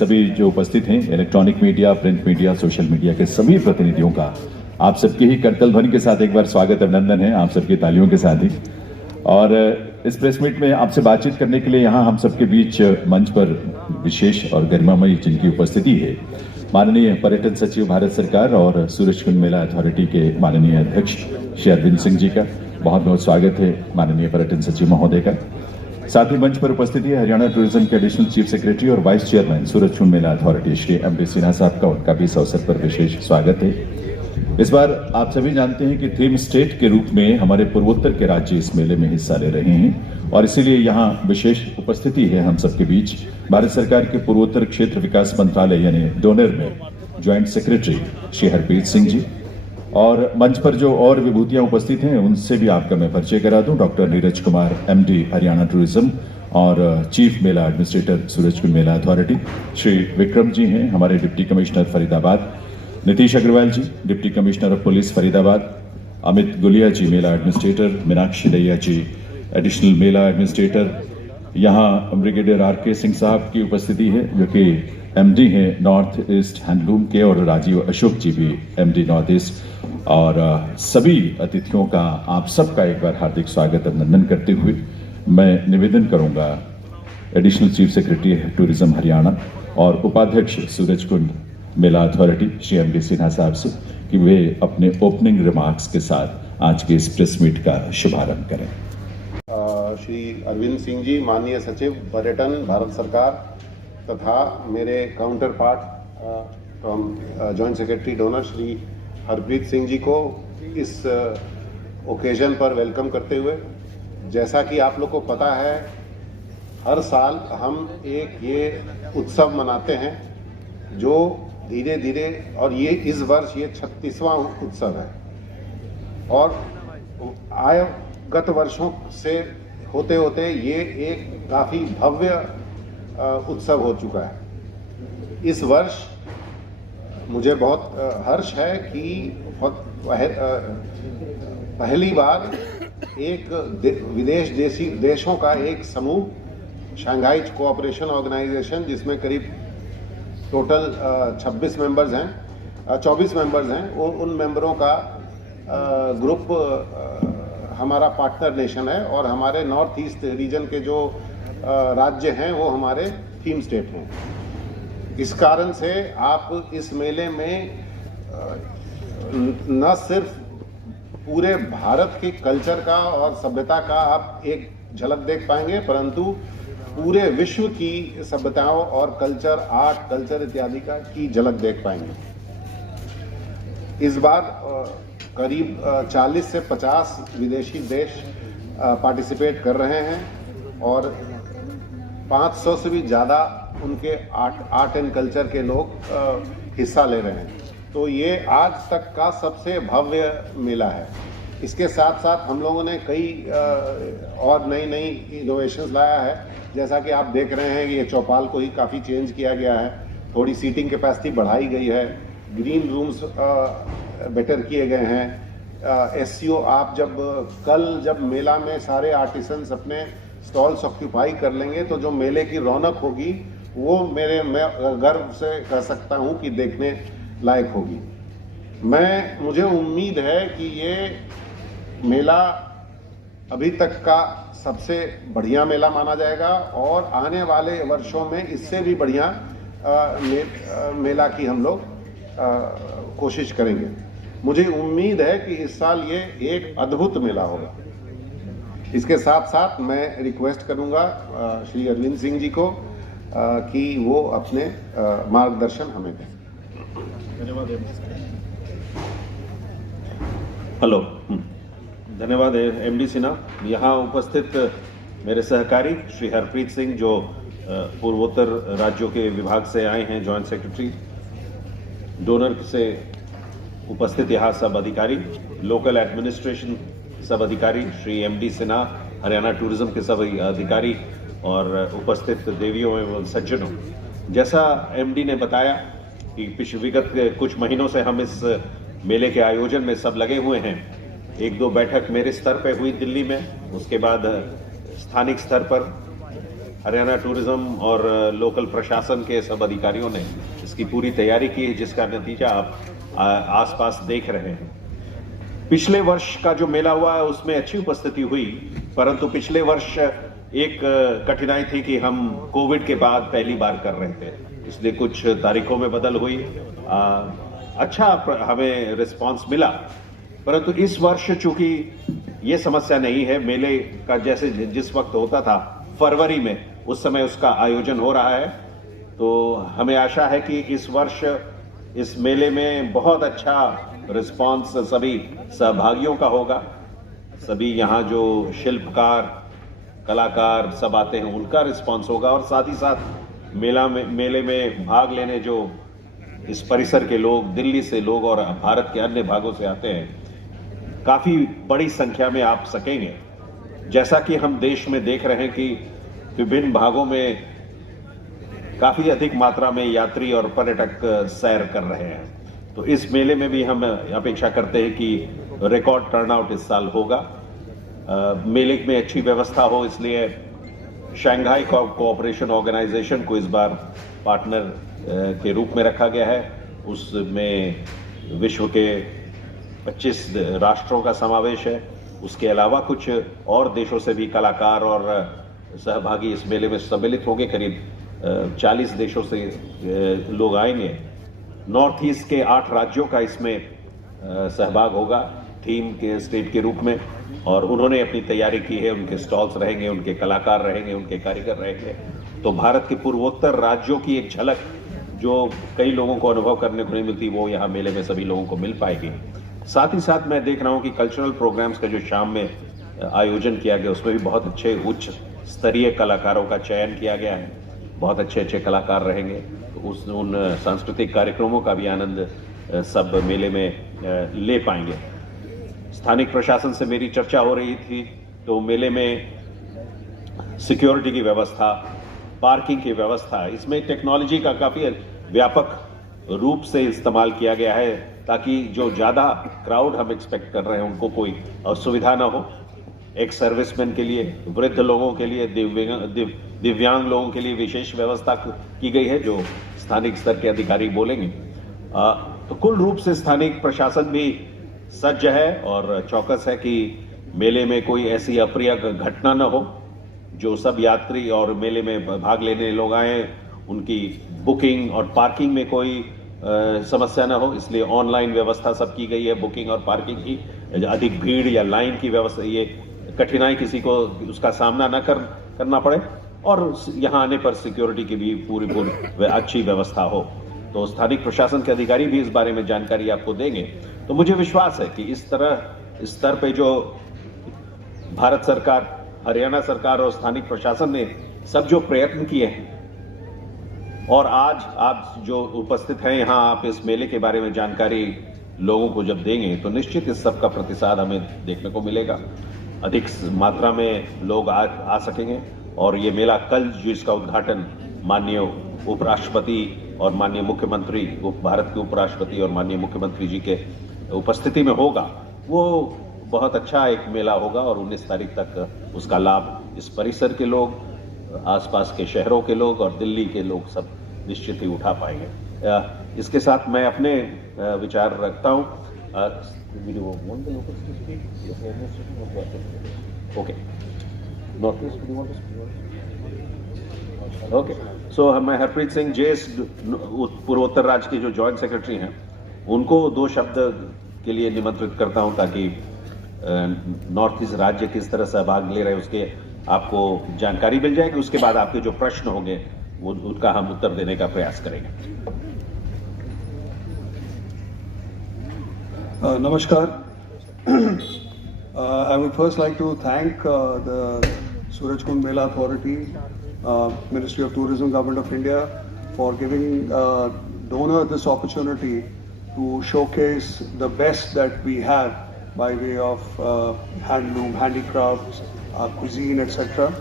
सभी जो उपस्थित हैं, electronic media, print media, social media के सभी प्रतिनिधियों का आप सबके ही करतल ध्वनि के साथ एक बार स्वागत अभिनंदन है, आप सबकी तालियों के साथ ही। और इस प्रेस मीट में आपसे बातचीत करने के लिए यहाँ हम सबके बीच मंच पर विशेष और गरिमामयी जिनकी उपस्थिति है, माननीय पर्यटन सचिव भारत सरकार और सूरजकुंड मेला अथॉरिटी के माननीय अध्यक्ष श्री अरविंद सिंह जी का बहुत बहुत स्वागत है, माननीय पर्यटन सचिव महोदय का। साथ ही मंच पर उपस्थित है हरियाणा टूरिज्म के एडिशनल चीफ सेक्रेटरी और vice chairman Surajkund mela authority Shri MD Sinha साहब का, उनका भी इस अवसर पर विशेष स्वागत है। इस बार आप सभी जानते हैं कि थीम स्टेट के रूप में हमारे पूर्वोत्तर के राज्य इस मेले में हिस्सा ले रहे हैं और इसीलिए यहाँ विशेष उपस्थिति है हम सबके बीच भारत सरकार के पूर्वोत्तर क्षेत्र विकास मंत्रालय यानी डोनर में ज्वाइंट सेक्रेटरी श्री हरप्रीत सिंह जी, और मंच पर जो और विभूतियां उपस्थित हैं उनसे भी आपका मैं परिचय करा दूं। Doctor Neeraj Kumar MD Haryana tourism और chief mela administrator Surajkund mela authority, Shri Vikram ji हैं हमारे deputy commissioner Faridabad, Nitish Agrawal ji deputy commissioner of police Faridabad, Amit Gulia ji mela administrator, Meenakshi Daiya ji additional mela administrator, यहाँ ब्रिगेडियर आर.के. सिंह साहब की उपस्थिति है जो कि एमडी हैं नॉर्थ ईस्ट हैंडलूम के, और राजीव अशोक जी भी एमडी नॉर्थ ईस्ट, और सभी अतिथियों का आप सबका एक बार हार्दिक स्वागत अभिनंदन करते हुए मैं निवेदन करूंगा additional chief secretary tourism Haryana और उपाध्यक्ष सूरजकुंड मेला अथॉरिटी श्री एमडी सिन्हा साहब से कि वे अपने ओपनिंग रिमार्क्स के साथ आज के इस प्रेस मीट का शुभारंभ करें। श्री अरविंद सिंह जी माननीय सचिव पर्यटन भारत सरकार तथा मेरे counterpart from joint secretary donor Shri Harpreet Singh ji को इस ओकेजन पर वेलकम करते हुए, जैसा कि आप लोग को पता है हर साल हम एक ये उत्सव मनाते हैं जो धीरे धीरे, और ये इस वर्ष ये 36वां उत्सव है और गत वर्षों से होते होते ये एक काफ़ी भव्य उत्सव हो चुका है। इस वर्ष मुझे बहुत हर्ष है कि पहली बार एक विदेश देशों का एक समूह शंघाई कोऑपरेशन ऑर्गेनाइजेशन, जिसमें करीब टोटल 26 मेंबर्स हैं, 24 मेंबर्स हैं, उन मेंबरों का ग्रुप हमारा पार्टनर नेशन है और हमारे नॉर्थ ईस्ट रीजन के जो राज्य हैं वो हमारे थीम स्टेट हैं। इस कारण से आप इस मेले में न सिर्फ पूरे भारत के कल्चर का और सभ्यता का आप एक झलक देख पाएंगे, परंतु पूरे विश्व की सभ्यताओं और कल्चर, आर्ट, कल्चर इत्यादि का की झलक देख पाएंगे। इस बार करीब 40 से 50 विदेशी देश पार्टिसिपेट कर रहे हैं और 500 से भी ज़्यादा उनके आर्ट एंड कल्चर के लोग हिस्सा ले रहे हैं। तो ये आज तक का सबसे भव्य मेला है। इसके साथ साथ हम लोगों ने कई और नई इनोवेशंस लाया है, जैसा कि आप देख रहे हैं कि ये चौपाल को ही काफ़ी चेंज किया गया है, थोड़ी सीटिंग कैपेसिटी बढ़ाई गई है, ग्रीन रूम्स बेटर किए गए हैं। एससीओ आप जब मेला में सारे आर्टिसंस अपने स्टॉल्स ऑक्यूपाई कर लेंगे तो जो मेले की रौनक होगी वो मैं गर्व से कह सकता हूँ कि देखने लायक होगी। मुझे उम्मीद है कि ये मेला अभी तक का सबसे बढ़िया मेला माना जाएगा और आने वाले वर्षों में इससे भी बढ़िया मेला की हम लोग कोशिश करेंगे। मुझे उम्मीद है कि इस साल ये एक अद्भुत मेला होगा। इसके साथ साथ मैं रिक्वेस्ट करूंगा श्री अरविंद सिंह जी को कि वो अपने मार्गदर्शन हमें दें। हेलो, धन्यवाद एमडी सिन्हा। यहाँ उपस्थित मेरे सहकारी श्री हरप्रीत सिंह जो पूर्वोत्तर राज्यों के विभाग से आए हैं, जॉइंट सेक्रेटरी, डोनर से उपस्थित यहाँ सब अधिकारी, लोकल एडमिनिस्ट्रेशन सब अधिकारी, श्री एमडी सिन्हा, हरियाणा टूरिज्म के सब अधिकारी और उपस्थित देवियों एवं सज्जनों। जैसा एमडी ने बताया कि विगत कुछ महीनों से हम इस मेले के आयोजन में सब लगे हुए हैं। 1-2 बैठक मेरे स्तर पे हुई दिल्ली में, उसके बाद स्थानिक स्तर पर हरियाणा टूरिज्म और लोकल प्रशासन के सब अधिकारियों ने इसकी पूरी तैयारी की है, जिसका नतीजा आप आसपास देख रहे हैं। पिछले वर्ष का जो मेला हुआ है उसमें अच्छी उपस्थिति हुई, परंतु पिछले वर्ष एक कठिनाई थी कि हम कोविड के बाद पहली बार कर रहे थे, इसलिए कुछ तारीखों में बदल हुई। अच्छा हमें रिस्पांस मिला, परंतु इस वर्ष चूंकि ये समस्या नहीं है, मेले का जैसे जिस वक्त होता था फरवरी में, उस समय उसका आयोजन हो रहा है, तो हमें आशा है कि इस वर्ष इस मेले में बहुत अच्छा रिस्पांस सभी सहभागियों का होगा। सभी यहाँ जो शिल्पकार कलाकार सब आते हैं उनका रिस्पांस होगा, और साथ ही साथ मेले में भाग लेने जो इस परिसर के लोग, दिल्ली से लोग और भारत के अन्य भागों से आते हैं, काफी बड़ी संख्या में आप सकेंगे। जैसा कि हम देश में देख रहे हैं कि विभिन्न भागों में काफी अधिक मात्रा में यात्री और पर्यटक सैर कर रहे हैं, तो इस मेले में भी हम अपेक्षा करते हैं कि रिकॉर्ड टर्नआउट इस साल होगा। मेले में अच्छी व्यवस्था हो, इसलिए शंघाई कोऑपरेशन ऑर्गेनाइजेशन को इस बार पार्टनर के रूप में रखा गया है। उसमें विश्व के 25 राष्ट्रों का समावेश है। उसके अलावा कुछ और देशों से भी कलाकार और सहभागी इस मेले में सम्मिलित होंगे। करीब 40 देशों से लोग आएंगे। नॉर्थ ईस्ट के 8 राज्यों का इसमें सहभाग होगा थीम के स्टेट के रूप में, और उन्होंने अपनी तैयारी की है। उनके स्टॉल्स रहेंगे, उनके कलाकार रहेंगे, उनके कारीगर रहेंगे। तो भारत के पूर्वोत्तर राज्यों की एक झलक जो कई लोगों को अनुभव करने को नहीं मिलती, वो यहाँ मेले में सभी लोगों को मिल पाएगी। साथ ही साथ मैं देख रहा हूँ कि कल्चरल प्रोग्राम्स का जो शाम में आयोजन किया गया, उसमें भी बहुत अच्छे उच्च स्तरीय कलाकारों का चयन किया गया है। बहुत अच्छे अच्छे कलाकार रहेंगे, तो उन सांस्कृतिक कार्यक्रमों का भी आनंद सब मेले में ले पाएंगे। स्थानिक प्रशासन से मेरी चर्चा हो रही थी, तो मेले में सिक्योरिटी की व्यवस्था, पार्किंग की व्यवस्था, इसमें टेक्नोलॉजी का काफ़ी व्यापक रूप से इस्तेमाल किया गया है, ताकि जो ज़्यादा क्राउड हम एक्सपेक्ट कर रहे हैं उनको कोई असुविधा ना हो। एक सर्विसमैन के लिए, वृद्ध लोगों के लिए, दिव्यांग लोगों के लिए विशेष व्यवस्था की गई है, जो स्थानिक स्तर के अधिकारी बोलेंगे। तो कुल रूप से स्थानिक प्रशासन भी सज्ज है और चौकस है कि मेले में कोई ऐसी अप्रिय घटना न हो। जो सब यात्री और मेले में भाग लेने लोग आए, उनकी बुकिंग और पार्किंग में कोई समस्या न हो, इसलिए ऑनलाइन व्यवस्था सब की गई है बुकिंग और पार्किंग की। अधिक भीड़ या लाइन की व्यवस्था, ये कठिनाई किसी को उसका सामना न करना पड़े, और यहाँ आने पर सिक्योरिटी की भी पूरी अच्छी व्यवस्था हो। तो स्थानिक प्रशासन के अधिकारी भी इस बारे में जानकारी आपको देंगे। तो मुझे विश्वास है कि इस स्तर पे जो भारत सरकार, हरियाणा सरकार और स्थानिक प्रशासन ने सब जो प्रयत्न किए हैं, और आज आप जो उपस्थित हैं यहाँ, आप इस मेले के बारे में जानकारी लोगों को जब देंगे, तो निश्चित इस सब का प्रतिसाद हमें देखने को मिलेगा। अधिक मात्रा में लोग आ सकेंगे, और ये मेला कल जिसका उद्घाटन माननीय उपराष्ट्रपति और माननीय मुख्यमंत्री, भारत के उपराष्ट्रपति और माननीय मुख्यमंत्री जी के उपस्थिति में होगा, वो बहुत अच्छा एक मेला होगा, और 19 तारीख तक उसका लाभ इस परिसर के लोग, आसपास के शहरों के लोग और दिल्ली के लोग सब निश्चित ही उठा पाएंगे। इसके साथ मैं अपने विचार रखता हूँ। ओके, ओके, सो मैं हरप्रीत सिंह जेस, पूर्वोत्तर राज्य के जो जॉइंट सेक्रेटरी हैं, उनको 2 शब्द के लिए निमंत्रित करता हूं, ताकि नॉर्थ ईस्ट राज्य किस तरह सहभाग ले रहे हैं उसके आपको जानकारी मिल जाएगी। उसके बाद आपके जो प्रश्न होंगे वो उनका हम उत्तर देने का प्रयास करेंगे। Namaskar. I would first like to thank the Surajkund Mela Authority, Ministry of Tourism, Government of India, for giving donor this opportunity to showcase the best that we have by way of handloom, handicrafts, cuisine, etc.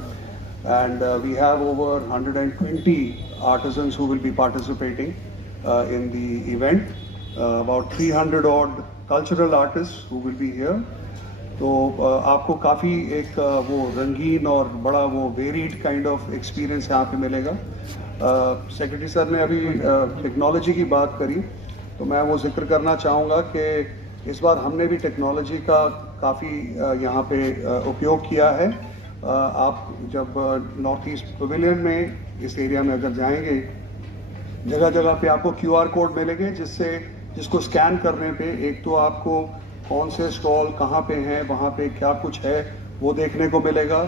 And we have over 120 artisans who will be participating in the event. About 300 odd cultural artists who will be here, तो आपको काफ़ी एक वो रंगीन और बड़ा वो varied kind of experience यहाँ पे मिलेगा। सेक्रेटरी सर ने अभी टेक्नोलॉजी की बात करी, तो मैं वो जिक्र करना चाहूँगा कि इस बार हमने भी टेक्नोलॉजी का काफ़ी यहाँ पे उपयोग किया है। आप जब नॉर्थ ईस्ट पवेलियन में इस एरिया में अगर जाएंगे, जगह जगह पे आपको QR कोड मिलेंगे, जिसको स्कैन करने पे एक तो आपको कौन से स्टॉल कहाँ पे हैं, वहाँ पे क्या कुछ है वो देखने को मिलेगा।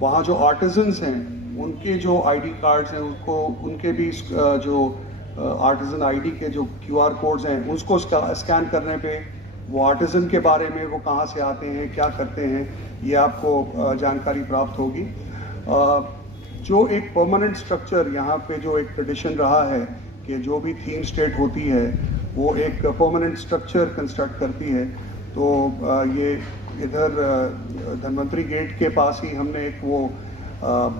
वहाँ जो आर्टिजन्स हैं उनके जो ID कार्ड्स हैं उनके भी जो आर्टिजन ID के जो QR कोड्स हैं उसको स्कैन करने पे वो आर्टिजन के बारे में, वो कहाँ से आते हैं, क्या करते हैं, ये आपको जानकारी प्राप्त होगी। जो एक परमानेंट स्ट्रक्चर यहाँ पे जो एक ट्रेडिशन रहा है कि जो भी थीम स्टेट होती है वो एक परमानेंट स्ट्रक्चर कंस्ट्रक्ट करती है, तो ये इधर धन्वंतरी गेट के पास ही हमने एक वो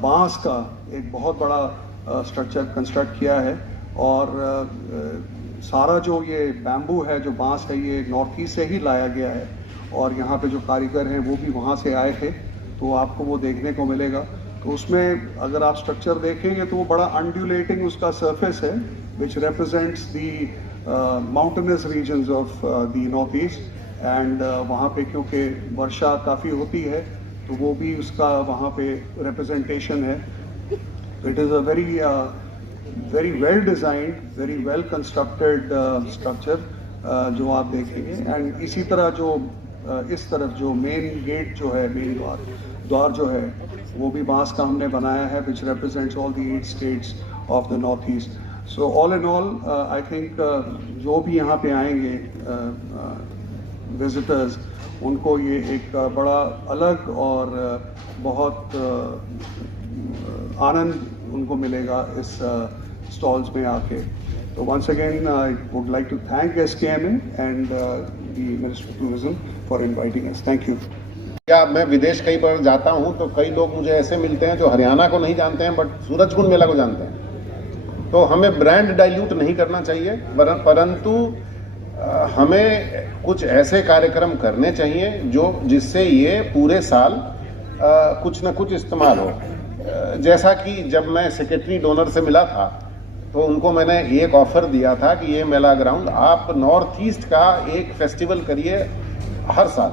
बांस का एक बहुत बड़ा स्ट्रक्चर कंस्ट्रक्ट किया है। और सारा जो ये बैम्बू है, जो बांस है, ये नॉर्थ ईस्ट से ही लाया गया है और यहाँ पे जो कारीगर हैं वो भी वहाँ से आए थे, तो आपको वो देखने को मिलेगा। तो उसमें अगर आप स्ट्रक्चर देखेंगे तो वो बड़ा अनड्यूलेटिंग उसका सरफेस है, which represents the mountainous regions of the north east. And वहाँ पे क्योंकि वर्षा काफ़ी होती है तो वो भी उसका वहाँ पे रिप्रेजेंटेशन है। It is a very well designed, very well constructed structure जो आप देखेंगे। एंड इसी तरह जो इस तरफ जो मेन गेट जो है, मेन द्वार जो है, वो भी बांस का हमने बनाया है, which represents all the 8 states of the north east. So all in all I think जो भी यहाँ पे आएंगे विजिटर्स, उनको ये एक बड़ा अलग और बहुत आनंद उनको मिलेगा इस स्टॉल्स में आके। तो once again I would like to thank SKMA and the ministry of tourism for inviting us. Thank you. या मैं विदेश कई बार जाता हूं तो कई लोग मुझे ऐसे मिलते हैं जो हरियाणा को नहीं जानते हैं बट सूरजकुंड मेला को जानते हैं। तो हमें ब्रांड डाइल्यूट नहीं करना चाहिए, परंतु हमें कुछ ऐसे कार्यक्रम करने चाहिए जिससे ये पूरे साल कुछ न कुछ इस्तेमाल हो। जैसा कि जब मैं सेक्रेटरी डोनर से मिला था तो उनको मैंने एक ऑफर दिया था कि ये मेला ग्राउंड आप नॉर्थ ईस्ट का एक फेस्टिवल करिए हर साल,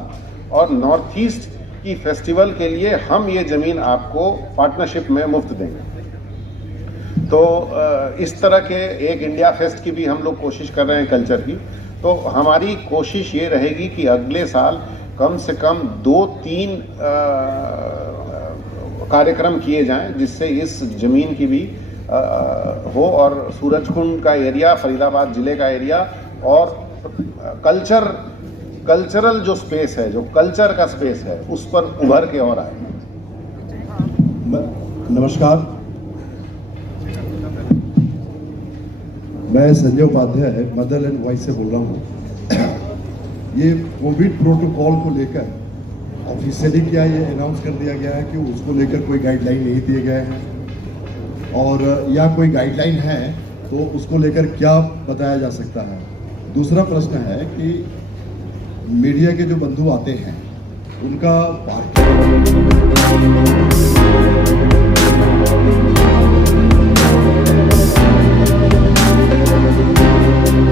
और नॉर्थ ईस्ट की फेस्टिवल के लिए हम ये ज़मीन आपको पार्टनरशिप में मुफ्त देंगे। तो इस तरह के एक इंडिया फेस्ट की भी हम लोग कोशिश कर रहे हैं कल्चर की। तो हमारी कोशिश ये रहेगी कि अगले साल कम से कम 2-3 कार्यक्रम किए जाएं जिससे इस ज़मीन की भी हो, और सूरजकुंड का एरिया, फरीदाबाद ज़िले का एरिया और कल्चरल जो स्पेस है, जो कल्चर का स्पेस है, उस पर उभर के और आए। नमस्कार, मैं संजय उपाध्याय मदरलैंड वॉइस से बोल रहा हूँ। ये कोविड प्रोटोकॉल को लेकर ऑफिशियली क्या ये अनाउंस कर दिया गया है कि उसको लेकर कोई गाइडलाइन नहीं दिए गए हैं, और या कोई गाइडलाइन है तो उसको लेकर क्या बताया जा सकता है? दूसरा प्रश्न है कि मीडिया के जो बंधु आते हैं उनका